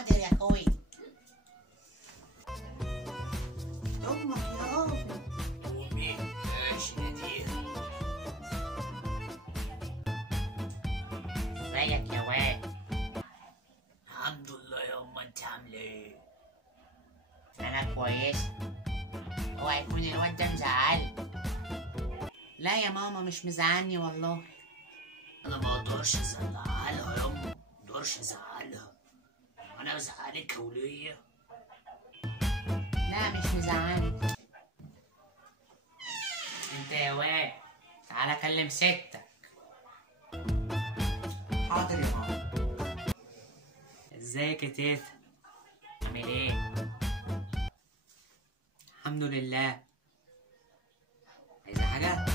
حاضر يا اخوي. امك يا امي. امي ماشي ناديها. ازيك يا واد؟ الحمد لله يا امه، انت عامله ايه؟ انا كويسه. اوعى يكون الواد ده مزعلك. لا يا ماما مش مزعلني والله. انا ما اقدرش ازعلها يا امه، ما اقدرش ازعلها. انا ازعلك يا وليه؟ لا مش مزعلني. انت يا واد تعالى كلم ستك. حاضر يا ماما. ازيك يا تيتا؟ عامل ايه؟ الحمد لله. عايزة حاجة؟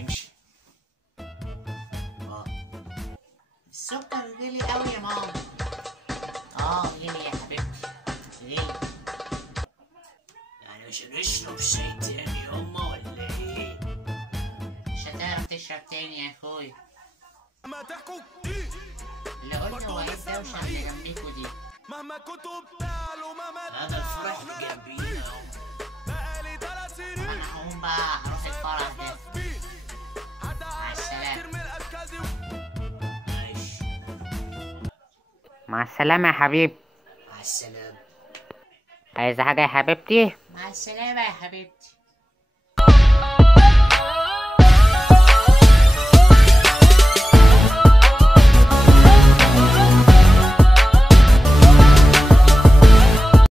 امشي. السكر غلي قوي يا ماما. غلي يا حبيبتي غلي. يعني مش هنشرب شاي تاني يا امه ولا ايه؟ مش هتعرف تشرب تاني يا اخويا. ما تحكوا اللي قلنا هو ايه الدوشة اللي جنبيكوا دي؟ مهما كنتوا بتعلوا مهما هذا الفرح اللي جنبينا يا امه. بقالي 3 سنين انا هقوم بقى اروح الفرح ده. مع السلامة. ماشي. مع السلامة يا حبيبي. مع السلامه. عايزة حاجة يا حبيبتي؟ مع السلامة يا حبيبتي.